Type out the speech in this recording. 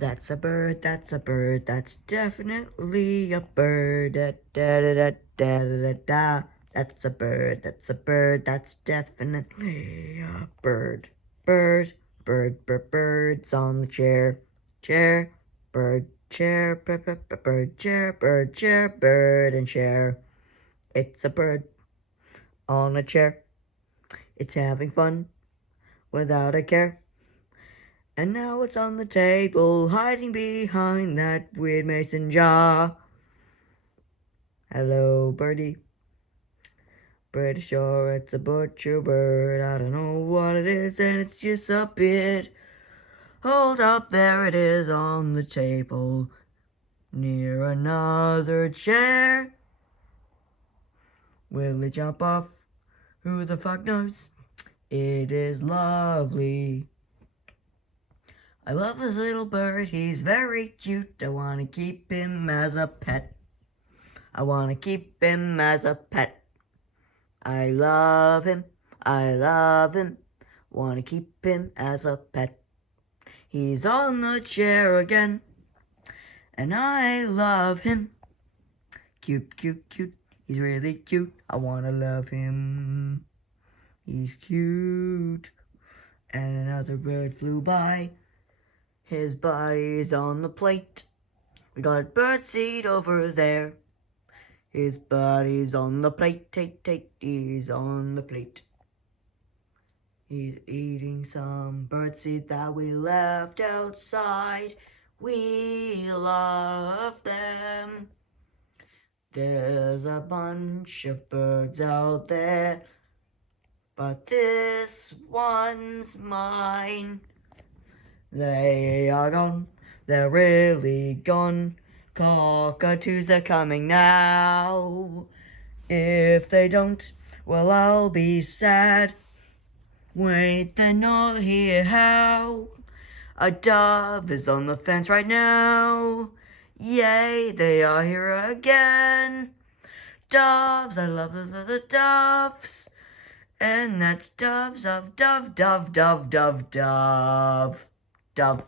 That's a bird, that's a bird, that's definitely a bird. Da, da, da, da, da, da, da. That's a bird, that's a bird, that's definitely a bird. Bird, bird, bird, birds on the chair. Chair, bird, chair, bird, bird, bird, bird, chair, bird, and chair. It's a bird on a chair. It's having fun without a care. And now it's on the table, hiding behind that weird mason jar. Hello, birdie. Pretty sure it's a butcher bird. I don't know what it is, and it's just a bit. Hold up, there it is on the table, near another chair. Will it jump off? Who the fuck knows? It is lovely. I love this little bird, he's very cute. I wanna keep him as a pet. I wanna keep him as a pet. I love him, I love him. Wanna keep him as a pet. He's on the chair again, and I love him. Cute, cute, cute, he's really cute. I wanna love him. He's cute. And another bird flew by. His body's on the plate. We got birdseed over there. His body's on the plate, he's on the plate. He's eating some birdseed that we left outside. We love them. There's a bunch of birds out there, but this one's mine. They are gone, they're really gone. Cockatoos are coming now. If they don't, well, I'll be sad. Wait, they're not here, how? A dove is on the fence right now. Yay, they are here again. Doves, I love the doves. And that's doves of dove, dove, dove, dove, dove. Dove.